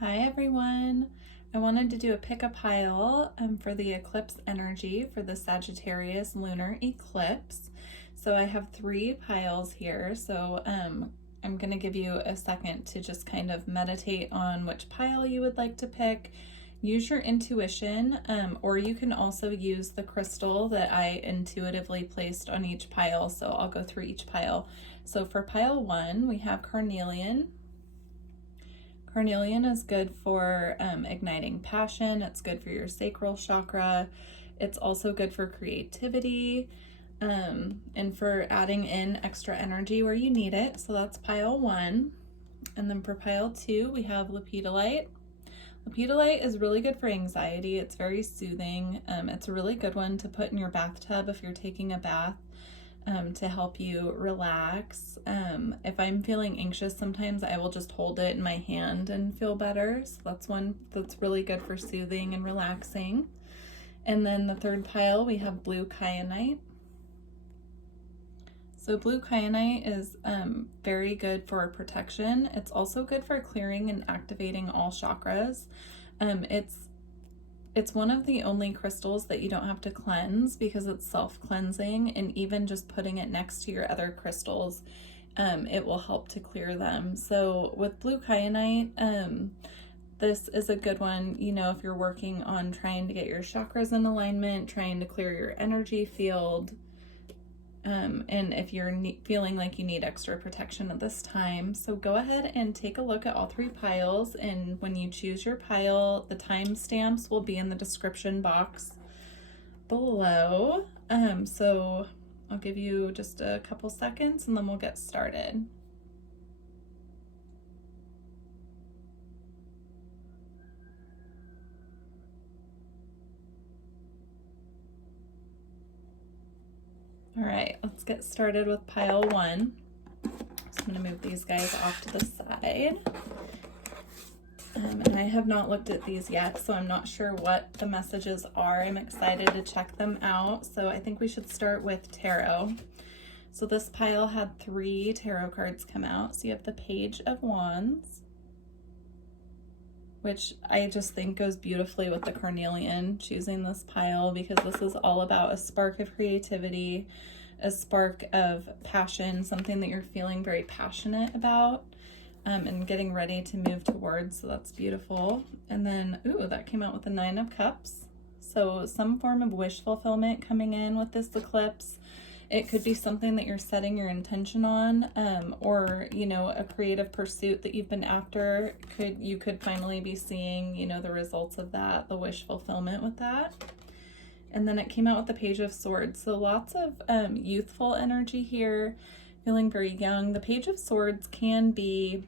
Hi everyone. I wanted to do a pick a pile for the eclipse energy for the Sagittarius lunar eclipse. So I have 3 piles here. So I'm going to give you a second to just kind of meditate on which pile you would like to pick. Use your intuition, or you can also use the crystal that I intuitively placed on each pile. So I'll go through each pile. So for pile 1, we have Carnelian. Carnelian is good for igniting passion. It's good for your sacral chakra. It's also good for creativity and for adding in extra energy where you need it. So that's pile 1. And then for pile 2, we have Lepidolite. Lepidolite is really good for anxiety. It's very soothing. It's a really good one to put in your bathtub if you're taking a bath. To help you relax. If I'm feeling anxious, sometimes I will just hold it in my hand and feel better. So that's one that's really good for soothing and relaxing. And then the third pile, we have blue kyanite. So blue kyanite is very good for protection. It's also good for clearing and activating all chakras. It's one of the only crystals that you don't have to cleanse because it's self-cleansing, and even just putting it next to your other crystals, it will help to clear them. So with blue kyanite, this is a good one, you know, if you're working on trying to get your chakras in alignment, trying to clear your energy field, and if you're feeling like you need extra protection at this time. So go ahead and take a look at all 3 piles, and when you choose your pile, the timestamps will be in the description box below. So I'll give you just a couple seconds and then we'll get started. All right, let's get started with pile 1. So I'm going to move these guys off to the side. And I have not looked at these yet, so I'm not sure what the messages are. I'm excited to check them out. So I think we should start with tarot. So this pile had 3 tarot cards come out. So you have the Page of Wands, which I just think goes beautifully with the Carnelian, choosing this pile because this is all about a spark of creativity, a spark of passion, something that you're feeling very passionate about, and getting ready to move towards. So that's beautiful. And then, ooh, that came out with the 9 of Cups. So some form of wish fulfillment coming in with this eclipse. It could be something that you're setting your intention on, or, you know, a creative pursuit that you've been after. You could finally be seeing, you know, the results of that, the wish fulfillment with that. And then it came out with the Page of Swords. So lots of youthful energy here, feeling very young. The Page of Swords can be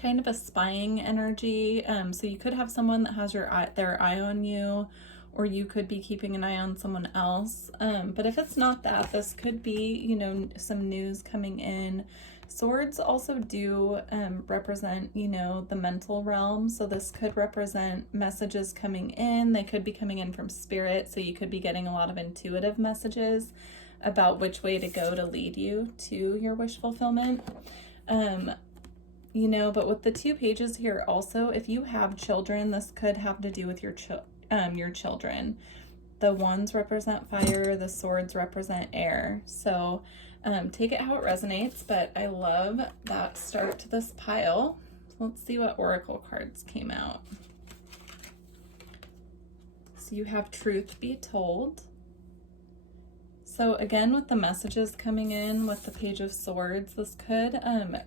kind of a spying energy. So you could have someone that has their eye on you, or you could be keeping an eye on someone else. But if it's not that, this could be, you know, some news coming in. Swords also do represent, you know, the mental realm. So this could represent messages coming in. They could be coming in from spirit. So you could be getting a lot of intuitive messages about which way to go to lead you to your wish fulfillment. You know, but with the 2 pages here also, if you have children, this could have to do with your children. The wands represent fire, the swords represent air. So take it how it resonates, but I love that start to this pile. So let's see what oracle cards came out. So you have Truth Be Told. So again, with the messages coming in with the Page of Swords, this could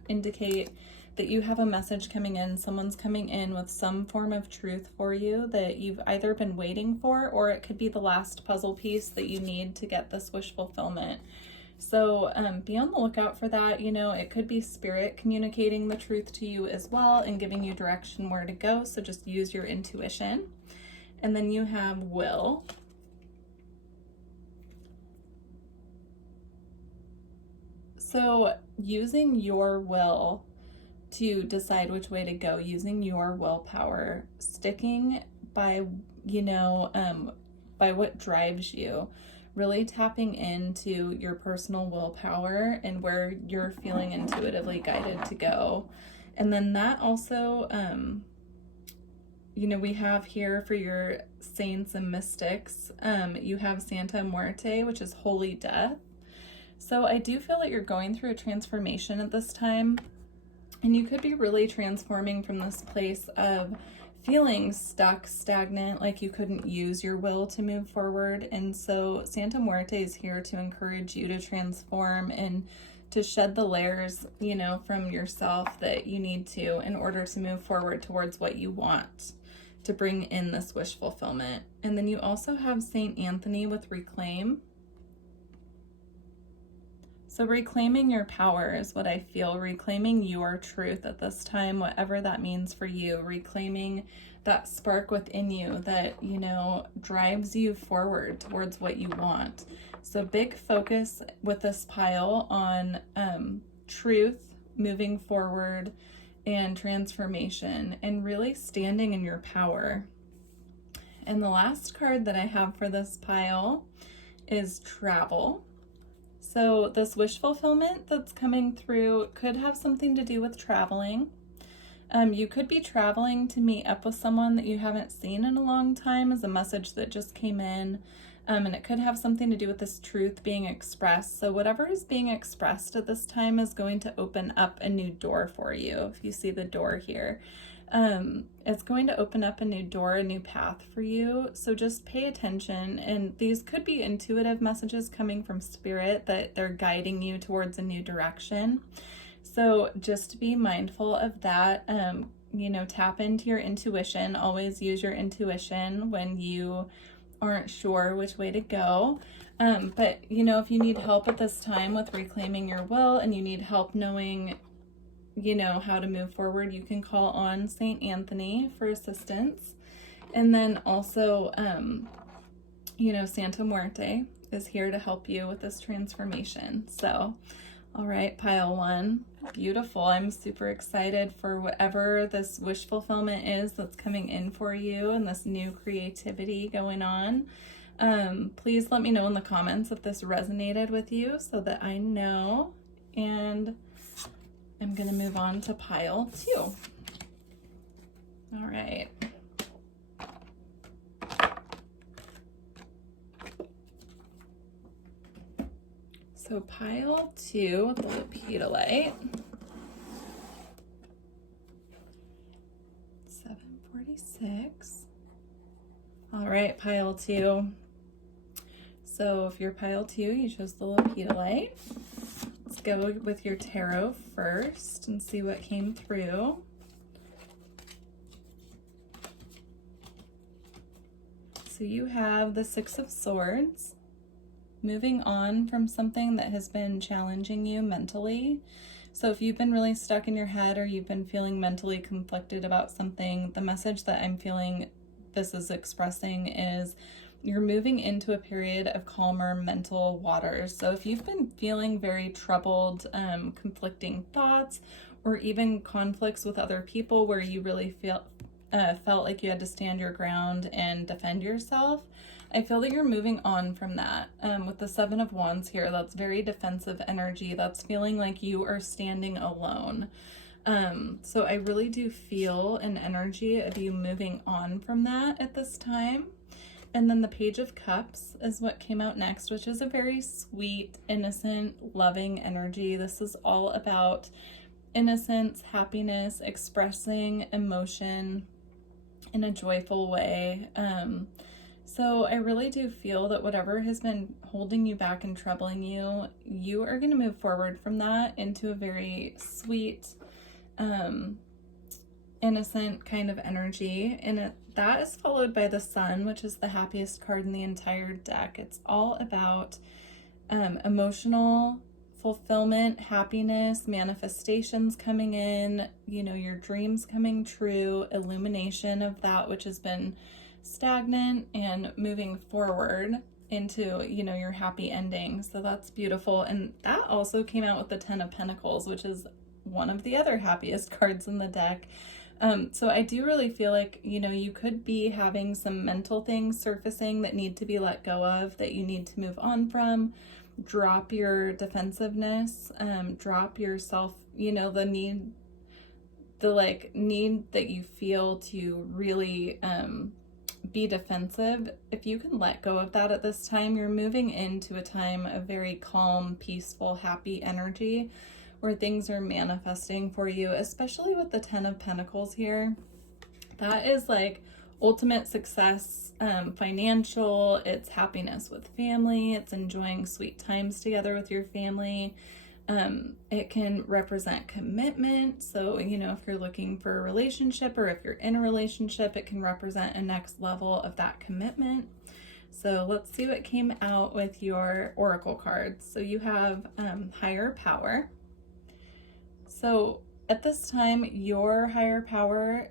indicate that you have a message coming in. Someone's coming in with some form of truth for you that you've either been waiting for, or it could be the last puzzle piece that you need to get this wish fulfillment. So be on the lookout for that. You know, it could be spirit communicating the truth to you as well and giving you direction where to go. So just use your intuition. And then you have Will. So using your will to decide which way to go, using your willpower, sticking by, you know, by what drives you, really tapping into your personal willpower and where you're feeling intuitively guided to go. And then that also you know, we have here for your saints and mystics, you have Santa Muerte, which is holy death. So I do feel that you're going through a transformation at this time, and you could be really transforming from this place of feeling stuck, stagnant, like you couldn't use your will to move forward. And so Santa Muerte is here to encourage you to transform and to shed the layers, you know, from yourself that you need to in order to move forward towards what you want, to bring in this wish fulfillment. And then you also have Saint Anthony with Reclaim. So reclaiming your power is what I feel, reclaiming your truth at this time, whatever that means for you, reclaiming that spark within you that, you know, drives you forward towards what you want. So big focus with this pile on truth, moving forward, and transformation, and really standing in your power. And the last card that I have for this pile is travel. So this wish fulfillment that's coming through could have something to do with traveling. You could be traveling to meet up with someone that you haven't seen in a long time, is a message that just came in. And it could have something to do with this truth being expressed. So whatever is being expressed at this time is going to open up a new door for you. If you see the door here, it's going to open up a new door, a new path for you. So just pay attention. And these could be intuitive messages coming from spirit that they're guiding you towards a new direction. So just be mindful of that. You know, tap into your intuition. Always use your intuition when you aren't sure which way to go. But, you know, if you need help at this time with reclaiming your will and you need help knowing, you know, how to move forward, you can call on Saint Anthony for assistance. And then also, you know, Santa Muerte is here to help you with this transformation. So, all right, pile one, beautiful. I'm super excited for whatever this wish fulfillment is that's coming in for you and this new creativity going on. Please let me know in the comments if this resonated with you so that I know. And I'm going to move on to pile two. All right. So pile two with the Lepidolite. 746. All right, pile two. So if you're pile two, you chose the Lepidolite. Let's go with your tarot first and see what came through. So you have the Six of Swords. Moving on from something that has been challenging you mentally. So if you've been really stuck in your head or you've been feeling mentally conflicted about something, the message that I'm feeling this is expressing is you're moving into a period of calmer mental waters. So if you've been feeling very troubled, conflicting thoughts, or even conflicts with other people where you really felt like you had to stand your ground and defend yourself, I feel that you're moving on from that. With the Seven of Wands here, that's very defensive energy. That's feeling like you are standing alone. So I really do feel an energy of you moving on from that at this time. And then the Page of Cups is what came out next, which is a very sweet, innocent, loving energy. This is all about innocence, happiness, expressing emotion in a joyful way. So I really do feel that whatever has been holding you back and troubling you, you are going to move forward from that into a very sweet, innocent kind of energy. And that is followed by the Sun, which is the happiest card in the entire deck. It's all about emotional fulfillment, happiness, manifestations coming in, you know, your dreams coming true, illumination of that which has been stagnant and moving forward into, you know, your happy ending. So that's beautiful. And that also came out with the Ten of Pentacles, which is one of the other happiest cards in the deck. So I do really feel like, you know, you could be having some mental things surfacing that need to be let go of, that you need to move on from. Drop your defensiveness, drop yourself, you know, the need like need that you feel to really be defensive, if you can let go of that at this time, you're moving into a time of very calm, peaceful, happy energy where things are manifesting for you, especially with the 10 of Pentacles here. That is like ultimate success, financial, it's happiness with family, it's enjoying sweet times together with your family. It can represent commitment. So, you know, if you're looking for a relationship or if you're in a relationship, it can represent a next level of that commitment. So let's see what came out with your oracle cards. So you have higher power. So at this time, your higher power,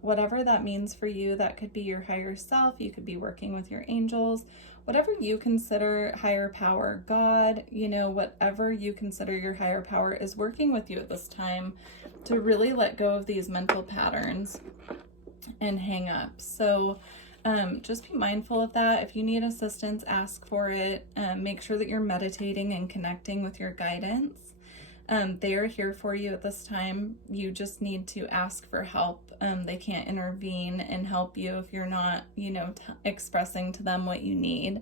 whatever that means for you, that could be your higher self. You could be working with your angels, whatever you consider higher power, God, you know, whatever you consider your higher power is working with you at this time to really let go of these mental patterns and hang up. So just be mindful of that. If you need assistance, ask for it. Make sure that you're meditating and connecting with your guidance. They are here for you at this time. You just need to ask for help. They can't intervene and help you if you're not, you know, expressing to them what you need.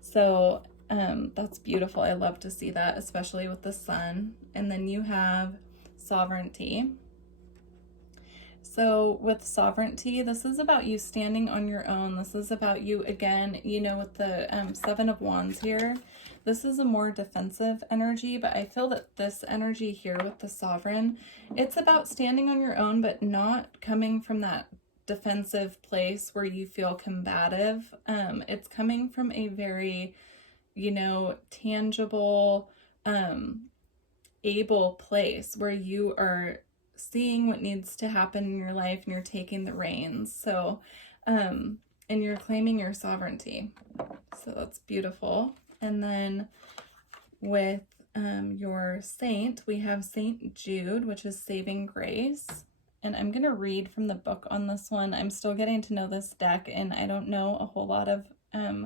So that's beautiful. I love to see that, especially with the sun. And then you have sovereignty. So with sovereignty, this is about you standing on your own. This is about you, again, you know, with the 7 of Wands here. This is a more defensive energy, but I feel that this energy here with the Sovereign, it's about standing on your own, but not coming from that defensive place where you feel combative. It's coming from a very, you know, tangible, able place where you are seeing what needs to happen in your life and you're taking the reins. So, and you're claiming your sovereignty. So that's beautiful. And then with your saint, we have Saint Jude, which is saving grace. And I'm going to read from the book on this one. I'm still getting to know this deck, and I don't know a whole lot of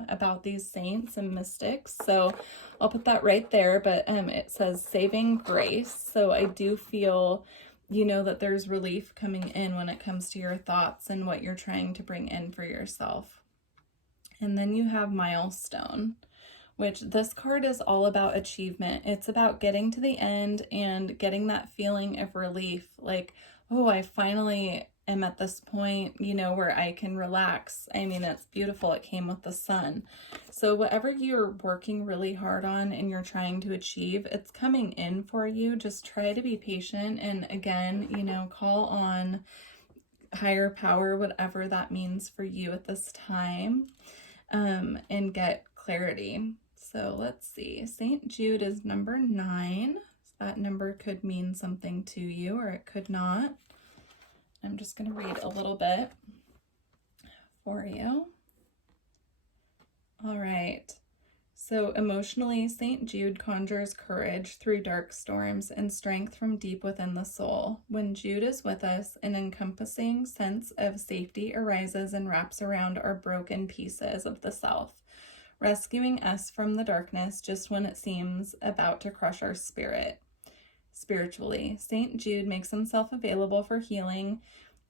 about these saints and mystics. So I'll put that right there. But it says saving grace. So I do feel, you know, that there's relief coming in when it comes to your thoughts and what you're trying to bring in for yourself. And then you have milestone, which this card is all about achievement. It's about getting to the end and getting that feeling of relief. Like, oh, I finally am at this point, you know, where I can relax. I mean, it's beautiful. It came with the sun. So whatever you're working really hard on and you're trying to achieve, it's coming in for you. Just try to be patient. And again, you know, call on higher power, whatever that means for you at this time, and get clarity. So let's see. St. Jude is number 9. That number could mean something to you, or it could not. I'm just going to read a little bit for you. All right. So emotionally, St. Jude conjures courage through dark storms and strength from deep within the soul. When Jude is with us, an encompassing sense of safety arises and wraps around our broken pieces of the self, rescuing us from the darkness just when it seems about to crush our spirit. Spiritually, St. Jude makes himself available for healing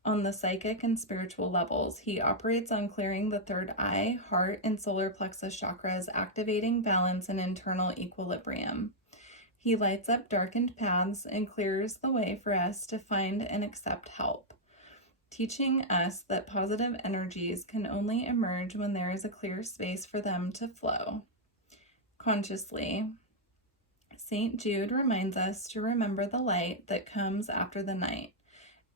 on the psychic and spiritual levels. He operates on clearing the third eye, heart, and solar plexus chakras, activating balance and internal equilibrium. He lights up darkened paths and clears the way for us to find and accept help, teaching us that positive energies can only emerge when there is a clear space for them to flow. Consciously, St. Jude reminds us to remember the light that comes after the night,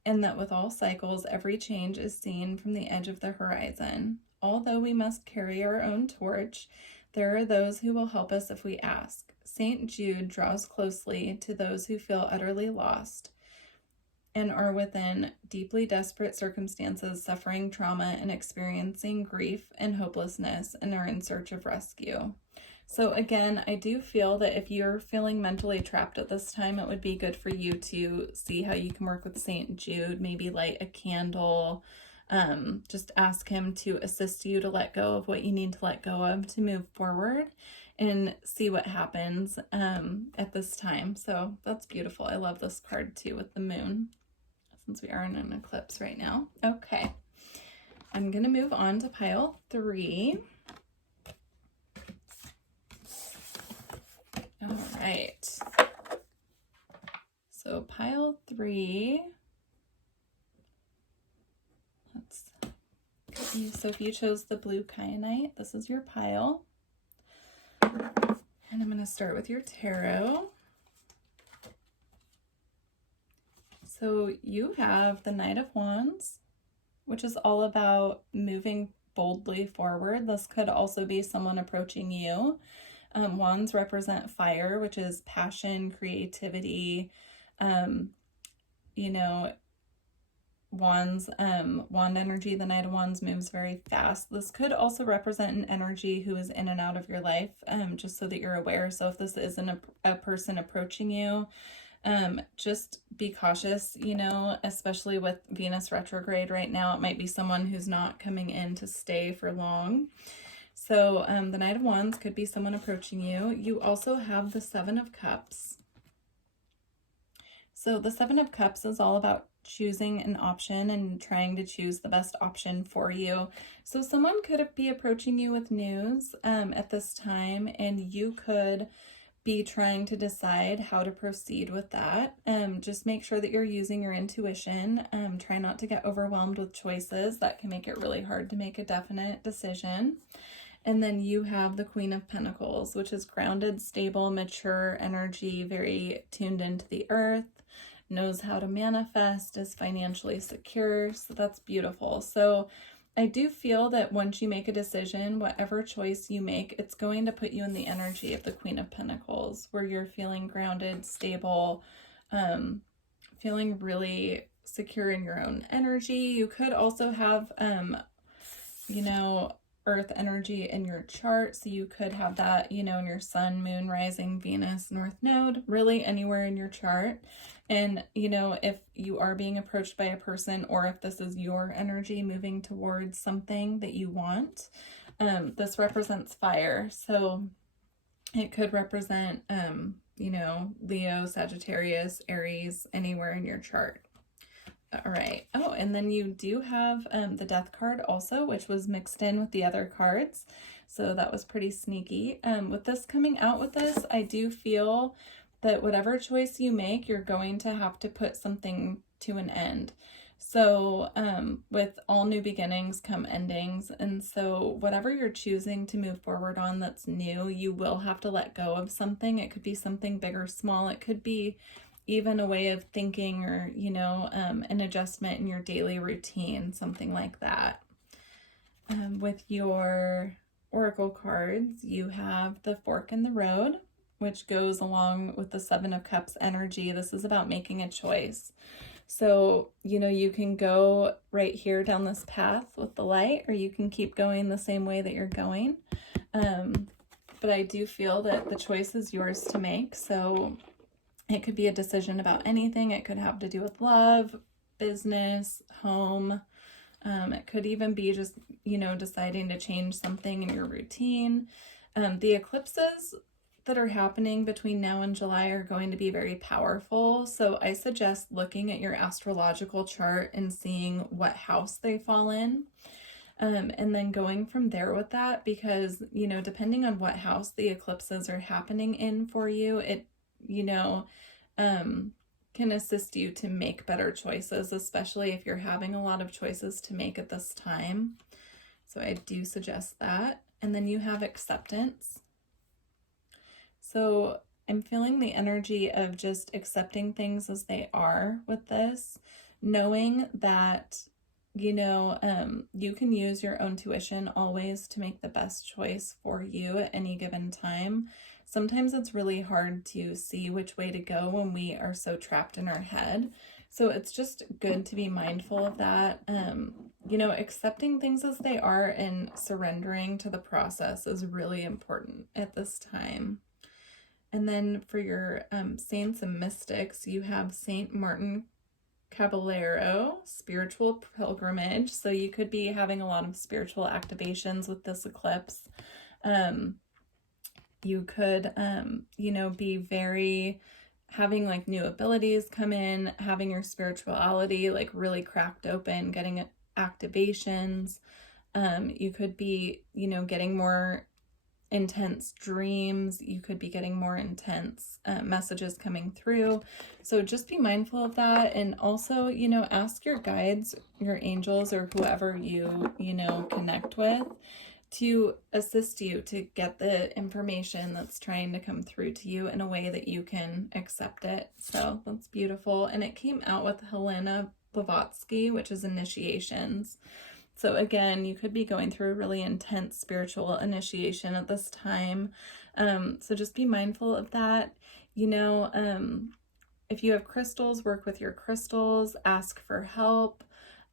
and that with all cycles, every change is seen from the edge of the horizon. Although we must carry our own torch, there are those who will help us if we ask. St. Jude draws closely to those who feel utterly lost and are within deeply desperate circumstances, suffering trauma and experiencing grief and hopelessness, and are in search of rescue. So again, I do feel that if you're feeling mentally trapped at this time, it would be good for you to see how you can work with St. Jude, maybe light a candle, just ask him to assist you to let go of what you need to let go of to move forward, and see what happens at this time. So that's beautiful. I love this card too with the moon. since we are in an eclipse right now. Okay. I'm going to move on to pile 3. All right. So pile 3. So if you chose the blue Kyanite, this is your pile. And I'm going to start with your tarot. So you have the Knight of Wands, which is all about moving boldly forward. This could also be someone approaching you. Wands represent fire, which is passion, creativity, you know, Wands, wand energy, the Knight of Wands moves very fast. This could also represent an energy who is in and out of your life, just so that you're aware. So if this isn't a person approaching you, just be cautious, you know, especially with Venus retrograde right now. It might be someone who's not coming in to stay for long. So the Knight of Wands could be someone approaching you. You also have the Seven of Cups. So the Seven of Cups is all about choosing an option and trying to choose the best option for you. So someone could be approaching you with news at this time, and you could be trying to decide how to proceed with that. Just make sure that you're using your intuition. Try not to get overwhelmed with choices. That can make it really hard to make a definite decision. And then you have the Queen of Pentacles, which is grounded, stable, mature energy, very tuned into the earth, knows how to manifest, is financially secure. So that's beautiful. So I do feel that once you make a decision, whatever choice you make, it's going to put you in the energy of the Queen of Pentacles, where you're feeling grounded, stable, feeling really secure in your own energy. You could also have, you know, earth energy in your chart. So you could have that, you know, in your sun, moon, rising, Venus, north node, really anywhere in your chart. And, you know, if you are being approached by a person, or if this is your energy moving towards something that you want, this represents fire. So it could represent, you know, Leo, Sagittarius, Aries, anywhere in your chart. All right. Oh, and then you do have the Death card also, which was mixed in with the other cards. So that was pretty sneaky. With this coming out with this, I do feel that whatever choice you make, you're going to have to put something to an end. So with all new beginnings come endings. And so whatever you're choosing to move forward on that's new, you will have to let go of something. It could be something big or small. It could be even a way of thinking, or, you know, an adjustment in your daily routine, something like that. With your oracle cards, you have the Fork in the Road, which goes along with the Seven of Cups energy. This is about making a choice. So, you know, you can go right here down this path with the light, or you can keep going the same way that you're going. But I do feel that the choice is yours to make. So it could be a decision about anything. It could have to do with love, business, home. It could even be just, you know, deciding to change something in your routine. The eclipses that are happening between now and July are going to be very powerful. So I suggest looking at your astrological chart and seeing what house they fall in. And then going from there with that, because, you know, depending on what house the eclipses are happening in for you, it, you know, can assist you to make better choices, especially if you're having a lot of choices to make at this time. So I do suggest that. And then you have Acceptance. So I'm feeling the energy of just accepting things as they are with this, knowing that, you know, you can use your own intuition always to make the best choice for you at any given time. Sometimes it's really hard to see which way to go when we are so trapped in our head. So it's just good to be mindful of that. You know, accepting things as they are and surrendering to the process is really important at this time. And then for your saints and mystics, you have Saint Martin Caballero, spiritual pilgrimage. So you could be having a lot of spiritual activations with this eclipse. You could, you know, be very having like new abilities come in, having your spirituality like really cracked open, getting activations. You could be, you know, getting more intense dreams. You could be getting more intense messages coming through. So just be mindful of that. And also, you know, ask your guides, your angels, or whoever you know, connect with to assist you to get the information that's trying to come through to you in a way that you can accept it. So that's beautiful. And it came out with Helena Blavatsky, which is initiations. So again, you could be going through a really intense spiritual initiation at this time. So just be mindful of that. You know, if you have crystals, work with your crystals, ask for help.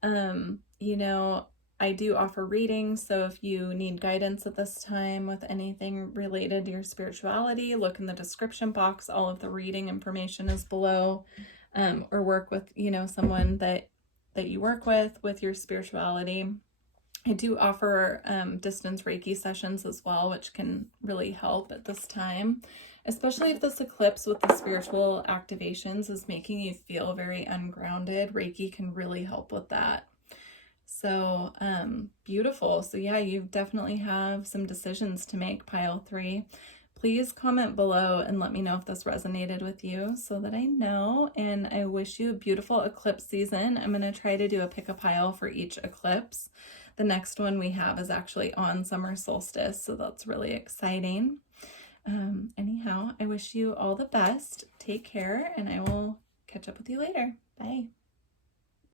You know, I do offer readings, so if you need guidance at this time with anything related to your spirituality, look in the description box. All of the reading information is below. Or work with, you know, someone that you work with your spirituality. I do offer distance Reiki sessions as well, which can really help at this time, especially if this eclipse with the spiritual activations is making you feel very ungrounded. Reiki can really help with that. So beautiful. So yeah, you definitely have some decisions to make, pile 3. Please comment below and let me know if this resonated with you so that I know. And I wish you a beautiful eclipse season. I'm going to try to do a pick a pile for each eclipse. The next one we have is actually on summer solstice, so that's really exciting. Anyhow, I wish you all the best. Take care, and I will catch up with you later. Bye.